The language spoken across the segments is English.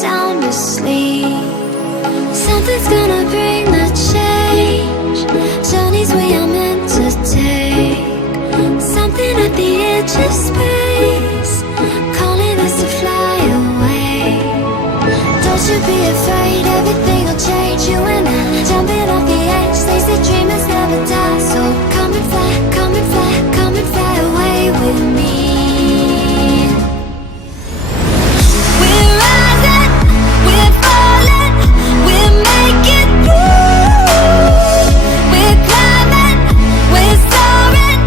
sound asleep. Something's gonna bring the change. Journeys we are meant to take. Something at the edge of space, calling us to fly away. Don't you be afraid, everything will change. You and I, jumping off the edge. They say dreamers never die, so come and fly, come and fly, come and fly away with me. We're rising, we're falling, we're making through. We're climbing, we're soaring,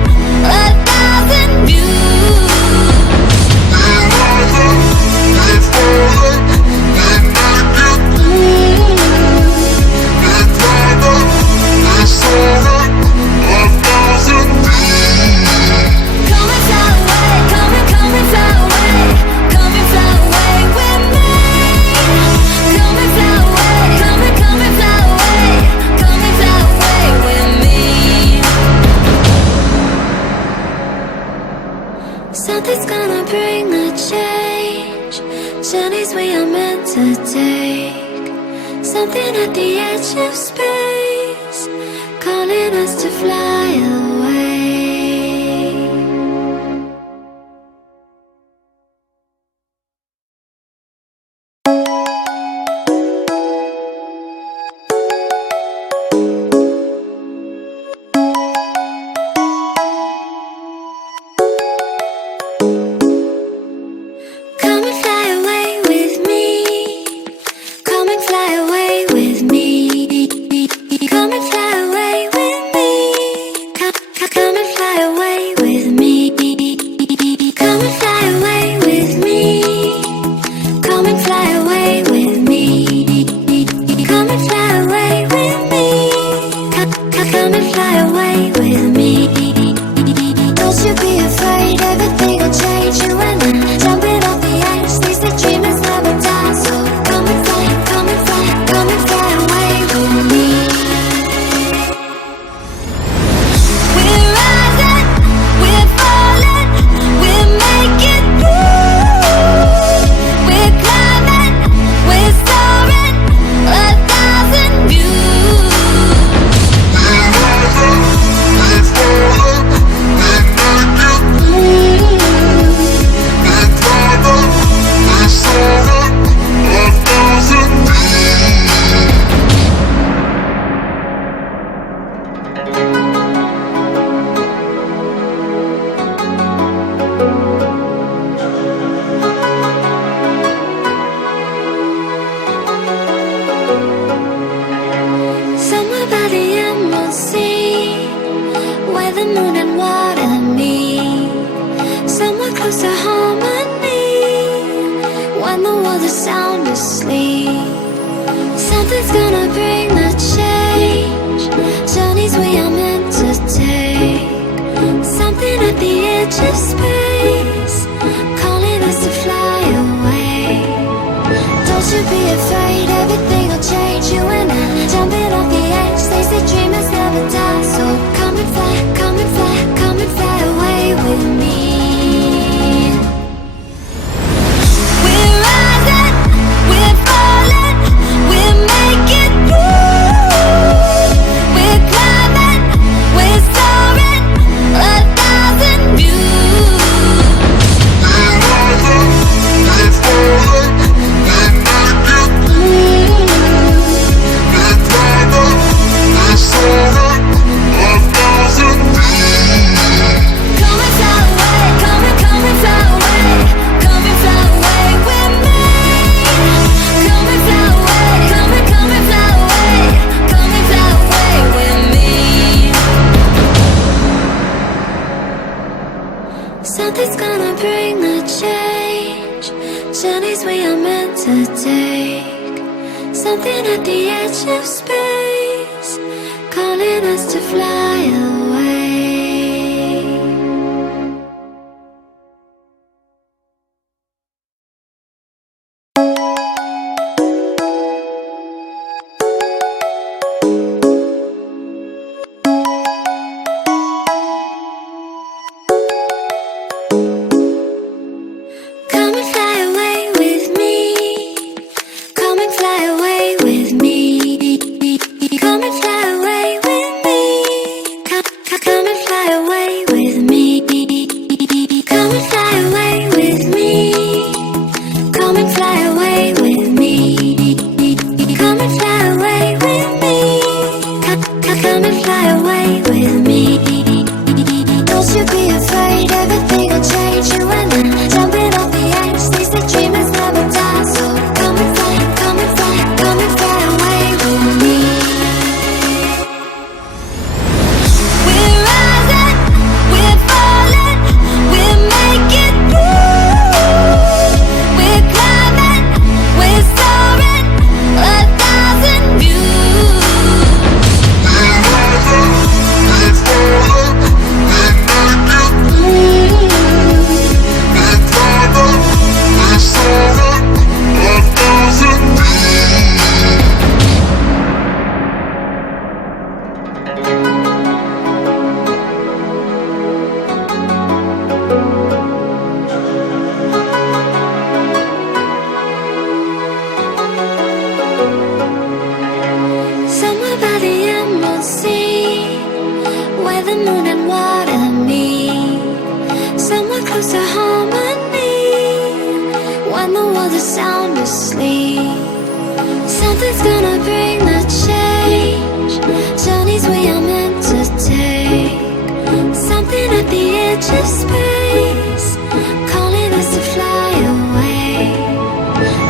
1,000 views. We're rising, we're falling, we're making through. We're climbing, we're soaring, 1,000 views. Come and fly away, come and fly away, come and fly away with me. Come and fly away, come and fly away, come and fly away with me. Something's gonna bring the change. Journeys we are meant to take. Something at the edge of space, calling us to fly away. Come and fly away with me. Come and fly away with me. Come and fly away with me. Come and fly away with me. Come and fly away with me. Come and fly away with me. Come and fly away with me. Come and fly away with me. Don't you be afraid, everything will change. You and I, jumping off the edge. They say dreamers never die, so come and fly, come and fly, come and fly away with me. We're rising, we're falling, we're making through. We're climbing, we're soaring, 1,000 views. We're rising, we're falling, we're making through. We're climbing, we're soaring, 1,000 views. Somewhere by the emerald sea, where the moon and water meet. Somewhere close to harmony, when the world is sound asleep. Something's gonna bring the change. Journeys we are meant to take. Something at the edge of space, calling us to fly away. Don't you be afraid, everything will change. You and I, jumping off the edge. They say dreamers never die, so come and fly, come and fly, come and fly away with me. We're rising, we're falling, we're making through. We're climbing, we're soaring, 1,000 views. We're rising, we're falling, we're making through. We're climbing, we're soaring, 1,000 views. Come and fly away, come and fly away, come and fly away with me. Come and fly away, come and fly away, come and fly away with me. Something's gonna bring the change. Journeys we are meant to take. Something at the edge of space, calling us to fly away. Come and fly away with me. Something's gonna bring the change. Journeys we are meant to take. Something at the edge of space, calling us to fly away.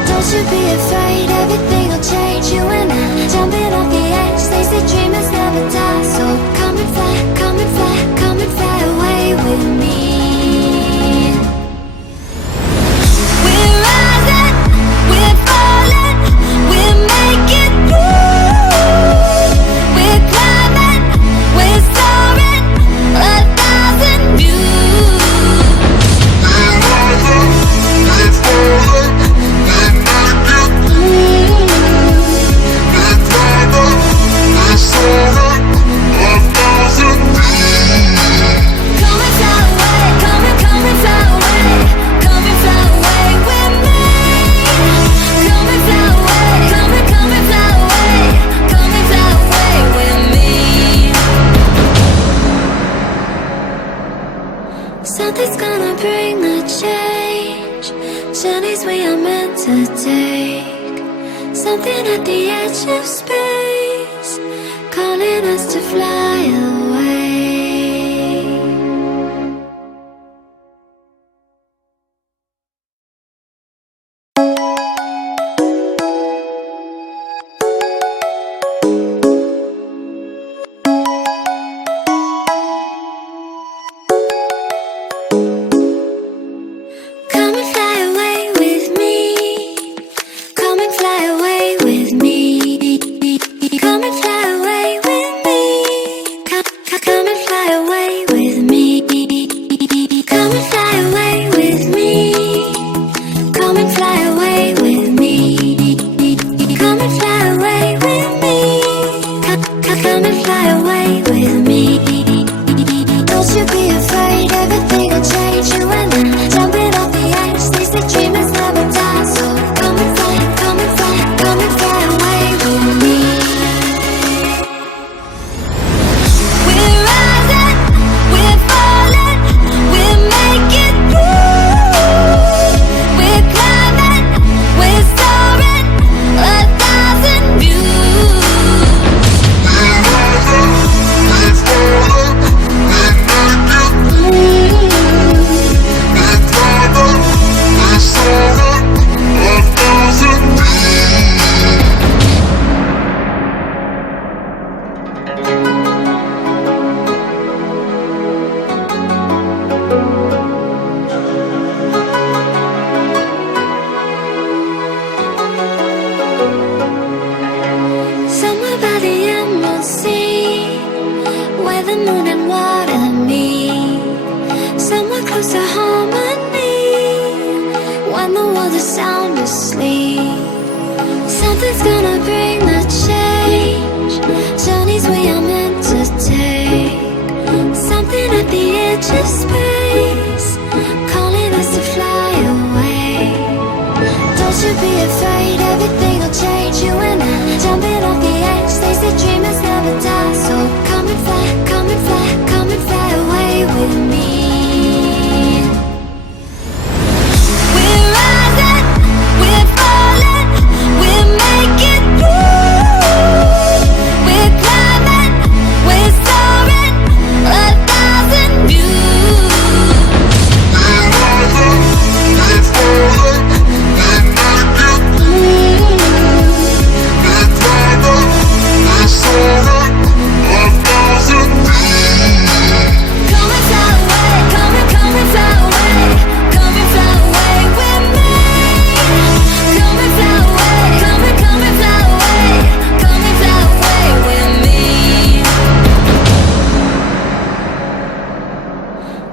Don't you be afraid, everything will change. You and I, jumping off the edge. They say dreamers never die. So come and fly, come and fly, come and fly away with me. We're rising, we're falling, we're making through. We're climbing, we're soaring, 1,000 views. We're rising, we're falling, we're making through. We're climbing, we're soaring, 1,000 views. Come and fly away, come and fly away, come and fly away with me. Come and fly away, come and fly away, come and fly away with me. Something's gonna bring the change. Journeys we are meant to take. Something at the edge of space, calling us to fly away. Come and fly away with me. Come and fly away with me. Come and fly away with me. Come and fly away with me. Come and fly away with me. Come and fly away with me. Come and fly away with me. Come and fly away with me. Don't you be afraid, everything will change. You and I, jumping off the edge. They say dreamers never die. So come and fly, come and fly, come and fly away with me. We're rising, we're falling, we're making through. We're climbing, we're soaring, 1,000 views. We're rising, we're falling, we're making through. We're climbing, we're soaring, 1,000 Somewhere by the emerald sea, where the moon and water meet. Somewhere close to harmony, when the world is sound asleep. Something's gonna bring the change. Journeys we are meant to take. Something at the edge of space, calling us to fly away. Don't you be afraid, everything will change. You and I, jumping off the edge. They say dreamers never die. So come and fly, come and fly, come and fly away with me. We're rising, we're falling, we're making through. We're climbing, we're soaring, 1,000 views. We're rising, we're falling, we're making through. We're climbing, we're soaring, 1,000 views. Come and fly away, come and fly away, come and fly away with me. Come and fly away, come and fly away, come and fly away with me.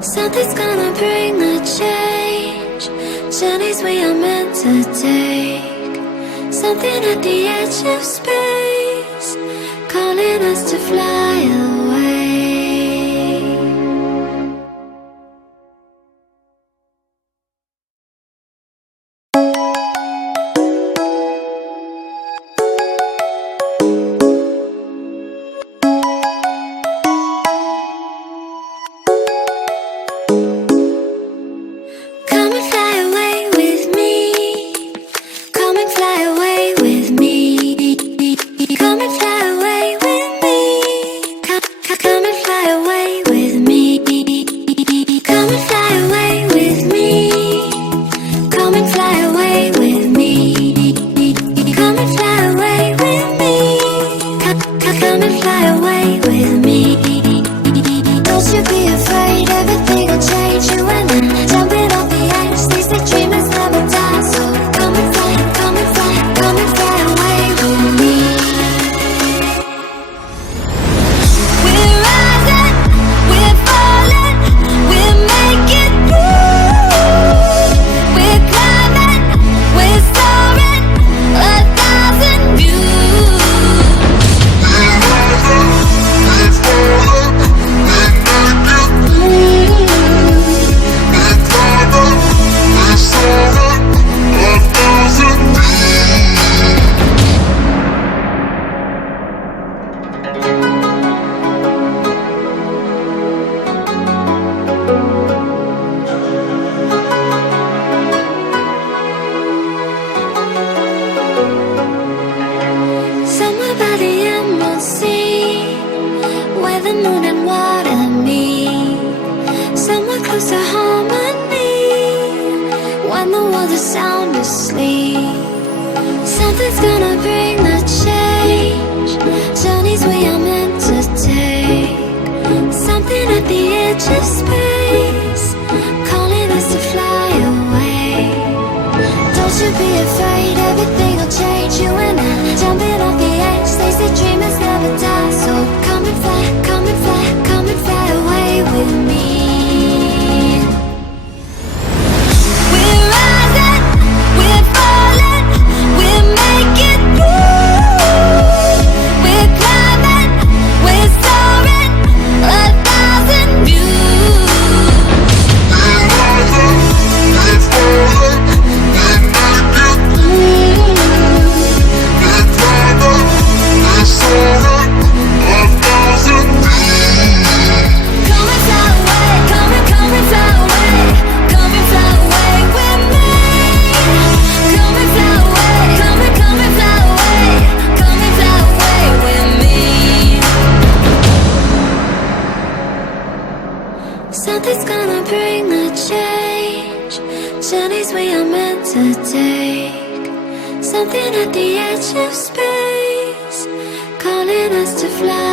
Something's gonna bring the change. Journeys we are meant to take. Something at the edge of space, calling us to fly away. Come and fly away with me. Come and fly away with me. Something's gonna bring the change. Journeys we are meant to take. Something at the edge of space, calling us to fly away. Don't you be afraid, everything will change. You and I, jumping off the edge. They say dreamers never die, so come and fly, come and fly, come and fly away with me. We're rising, we're falling, we're making through. We're climbing, we're soaring, 1,000 views. We're rising, we're falling, we're making through. We're climbing, we're soaring, 1,000 views. Come and fly away, come and fly away, come and fly away with me. Come and fly away, come and fly away, come and fly away with me. Something's gonna bring the change. Journeys we are meant to take. Something at the edge of space, calling us to fly